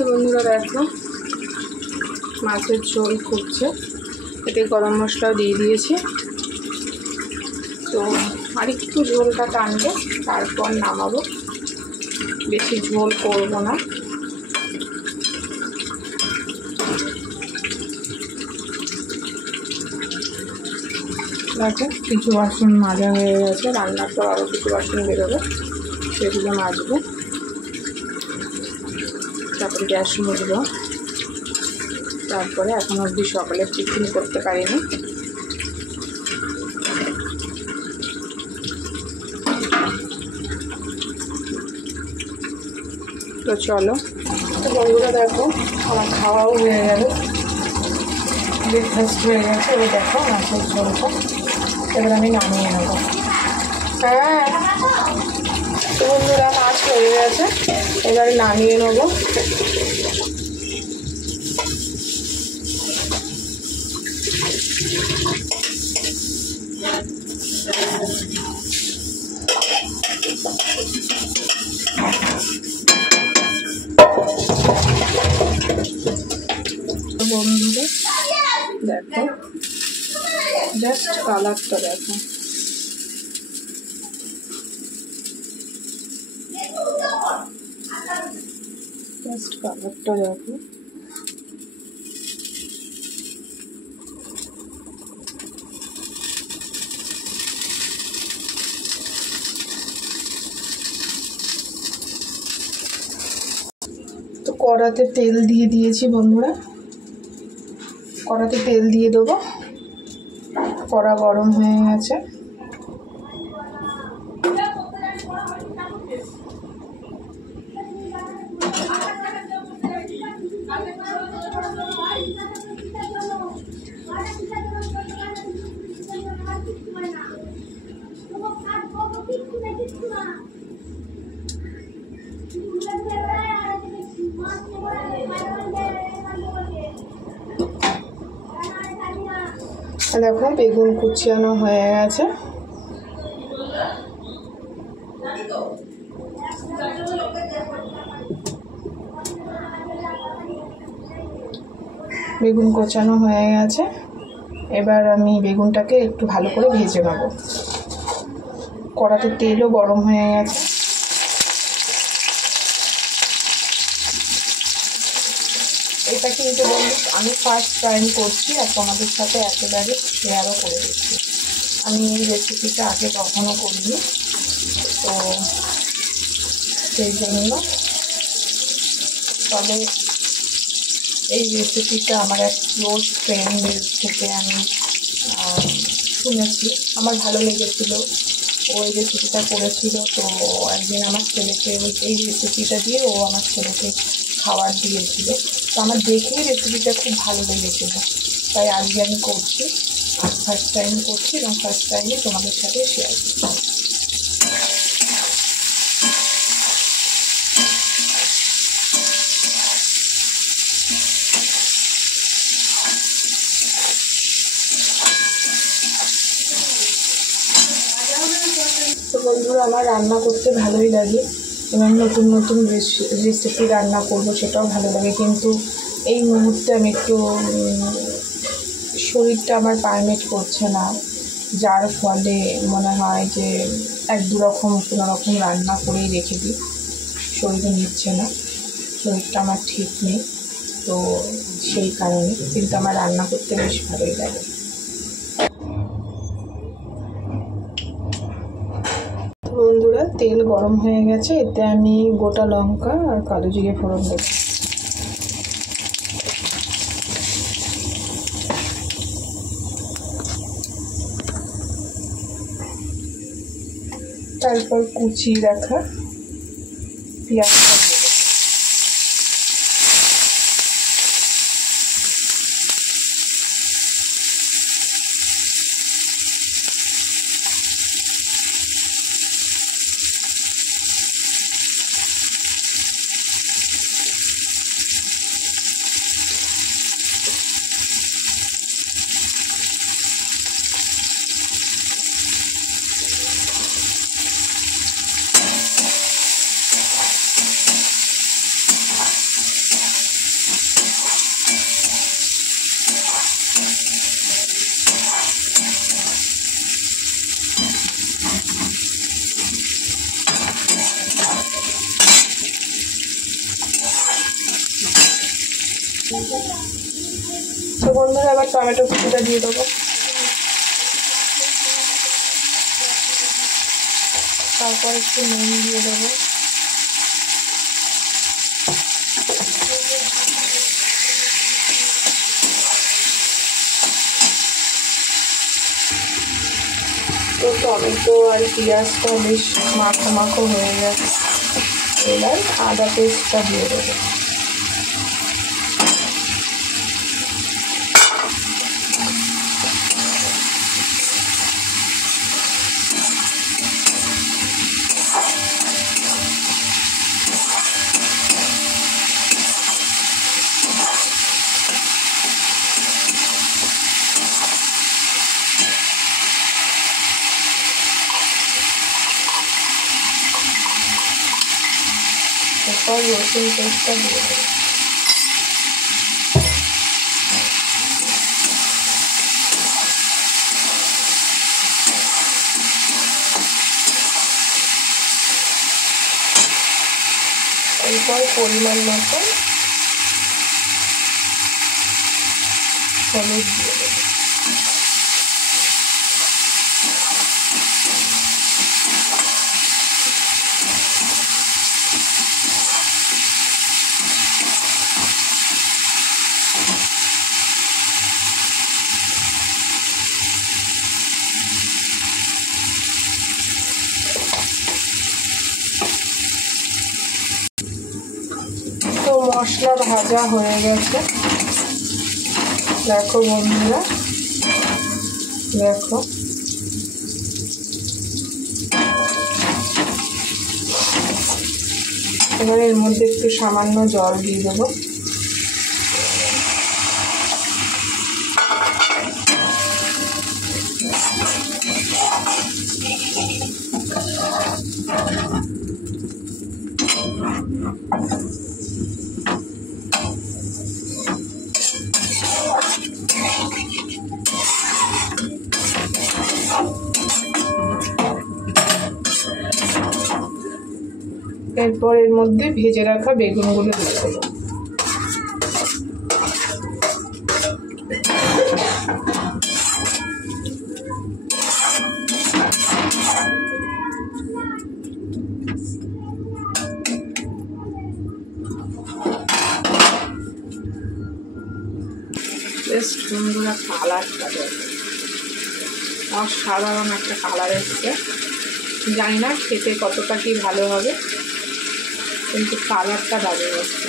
তো বন্ধুরা দেখো মাছের ঝোল ফুটছে, এতে গরম মশলাও দিয়ে দিয়েছি। তো আর একটু ঝোলটা টানবে, তারপর নামাবো, বেশি ঝোল করবো না। দেখো কিছু বাসন মাজা হয়ে গেছে, রান্নার পর আরও কিছু বাসন বেরোবে, সেগুলো মাজবো, তারপরে গ্যাস মুছবো। তারপরে এখন অবধি সকালে টিফিন করতে পারিনি। তো চলো, তো বন্ধুরা দেখো আমার খাওয়াও হয়ে গেল, ব্রেকফাস্ট হয়ে গেছে। এবার দেখো মাছের ঝোলটা এবার আমি নামিয়ে নেবো। হ্যাঁ তো বন্ধুরা মাছ হয়ে গেছে, এবারে নামিয়ে নেবো। বন্ধুরা দেখো জাস্ট কালারটা দেখো, জাস্ট কালারটা দেখো। তো কড়াতে তেল দিয়ে দিয়েছি বন্ধুরা, কড়াতে তেল দিয়ে দেবো। কড়া গরম হয়ে গেছে, দেখো বেগুন কুচিয়ানো হয়ে গেছে। বেগুন কোচানো হয়ে গেছে, এবার আমি বেগুনটাকে একটু ভালো করে ভেজে নেব। কড়াতে তেলও গরম হয়ে গেছে, এটা কিন্তু আমি ফার্স্ট টাইম করছি আর তোমাদের সাথে একেবারে শেয়ারও করে দিচ্ছি। আমি এই রেসিপিটা আগে কখনো করিনি, তো সেই জন্য। তবে এই রেসিপিটা আমার এক ক্লোজ ফ্রেন্ডের থেকে আমি শুনেছি, আমার ভালো লেগেছিলো, ওই রেসিপিটা করেছিল। তো একদিন আমার ছেলেকে এই রেসিপিটা দিয়ে ও আমার ছেলেকে খাবার দিয়েছিল, তো আমার দেখেই রেসিপিটা খুব ভালো লেগেছিলো, তাই আজকে আমি করছি। আর ফার্স্ট টাইম করছি এবং ফার্স্ট টাইমে তোমাদের সাথে শেয়ার করছি। তো বন্ধুরা আমার রান্না করতে ভালোই লাগে এবং নতুন নতুন রেসিপি রান্না করবো সেটাও ভালো লাগে, কিন্তু এই মুহূর্তে আমি একটু শরীরটা আমার পারমিট করছে না, যার ফলে মনে হয় যে এক দু রকম কোনো রকম রান্না করেই রেখে দিই। শরীরে নিচ্ছে না, শরীরটা আমার ঠিক নেই, তো সেই কারণে। কিন্তু আমার রান্না করতে বেশ ভালোই লাগে। বন্ধুরা তেল গরম হয়ে গেছে, এতে আমি গোটা লঙ্কা আর কালো জিরে ফোড়ন দেব। তারপর কুচি রাখা পেঁয়াজটা দেব। তো বন্ধুরা আবার টমেটো কুচিটা দিয়ে দেবো, তারপর একটু নুন দিয়ে দেবো, তো টমেটো আর পেঁয়াজটা বেশ মাখো মাখো হয়ে গেছে। এবার আদা পেস্টটা দিয়ে দেবো, তারপর রসুন পেস্টটা দিয়ে দেবো। এরপর পরিমাণ মতো হলুদ দিয়ে দেবো। তো মশলা ভাজা হয়ে গেছে, দেখো বন্ধুরা, দেখো এবার এর মধ্যে একটু সামান্য জল দিয়ে দেবো। এরপর এর মধ্যে ভেজে রাখা বেগুনগুলো দিয়ে দেবো। বেশ বন্ধুরা কালারটা দেখো, অসাধারণ একটা কালার এসছে। জানি না খেতে কতটা কি ভালো হবে, কিন্তু কালারটা দারুণ হচ্ছে।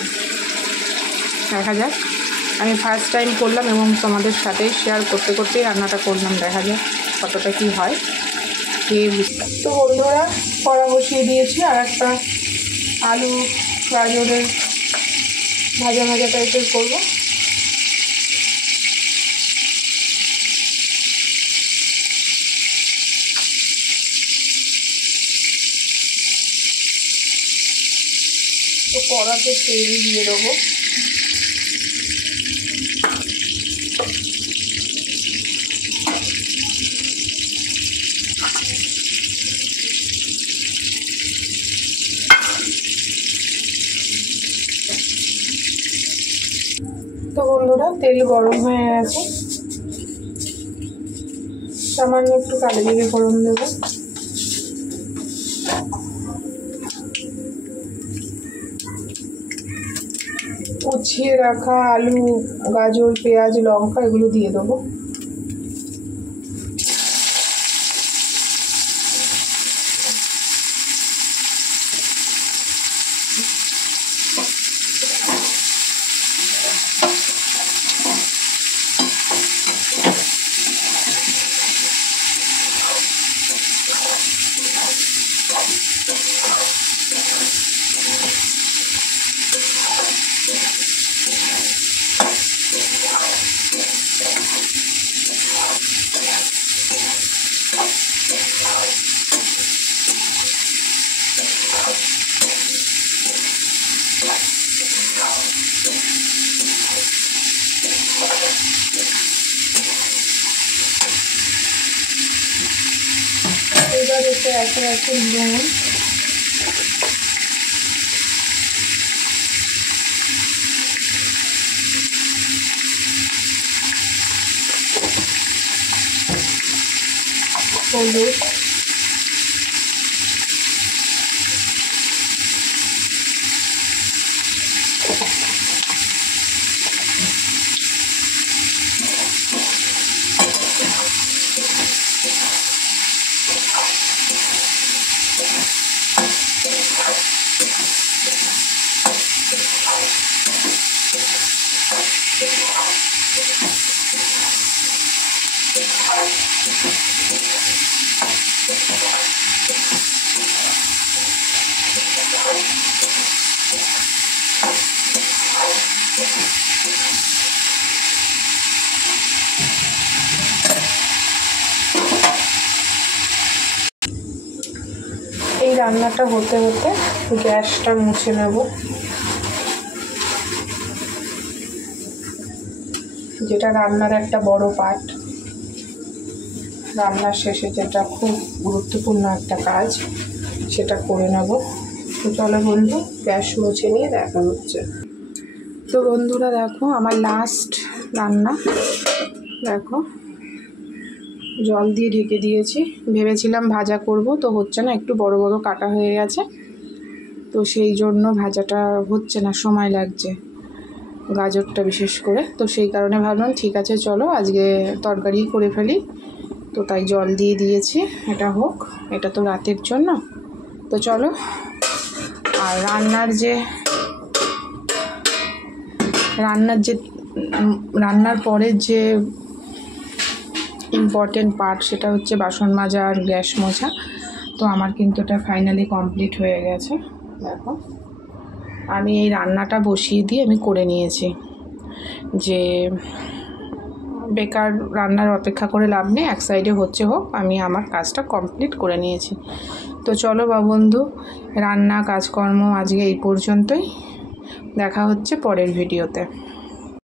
দেখা যাক, আমি ফার্স্ট টাইম করলাম এবং তোমাদের সাথে শেয়ার করতে করতেই রান্নাটা করলাম, দেখা যাক কতটা কি হয়। তো বন্ধুরা কড়া বসিয়ে দিয়েছি, আর একটা আলু গাজরের ভাজা ভাজা টাইপের করবো। তো কড়াতে তেল দিয়ে দেবো, তো বন্ধুরা তেল গরম হয়ে গেছে, সামান্য একটু কালো জিরে ফোড়ন দেবো, কুচিয়ে রাখা আলু গাজর পেঁয়াজ লঙ্কা এগুলো দিয়ে দেবো, এবার এতে একে একে নুন, হলুদ, এই রান্নাটা হতে হতে গ্যাসটা মুছে নেব, যেটা রান্নার একটা বড় পার্ট। রান্নার শেষে যেটা খুব গুরুত্বপূর্ণ একটা কাজ, সেটা করে নেব। তো চলো বন্ধু, গ্যাস মুছে নিয়ে দেখা হচ্ছে। তো বন্ধুরা দেখো, আমার লাস্ট রান্না। দেখো, জল দিয়ে ঢেকে দিয়েছি। ভেবেছিলাম ভাজা করব, তো হচ্ছে না, একটু বড় বড় কাটা হয়ে গেছে, তো সেই জন্য ভাজাটা হচ্ছে না, সময় লাগছে গাজরটা বিশেষ করে। তো সেই কারণে ভাবলাম ঠিক আছে চলো আজকে তরকারি করে ফেলি। তো তাই জল দিয়ে দিয়েছি, এটা হোক, এটা তো রাতের জন্য। তো চলো, আর রান্নার পরের যে ইম্পর্টেন্ট পার্ট, সেটা হচ্ছে বাসন মাজা আর গ্যাস মোছা। তো আমার কিন্তু এটা ফাইনালি কমপ্লিট হয়ে গেছে। দেখো, আমি এই রান্নাটা বসিয়ে দিয়ে আমি করে নিয়েছি, যে বেকার রান্নার অপেক্ষা করে লাভ নেই, এক সাইডে হচ্ছে হোক, আমি আমার কাজটা কমপ্লিট করে নিয়েছি। তো চলো বন্ধু, রান্না কাজকর্ম আজকে এই পর্যন্তই। দেখা হচ্ছে পরের ভিডিওতে।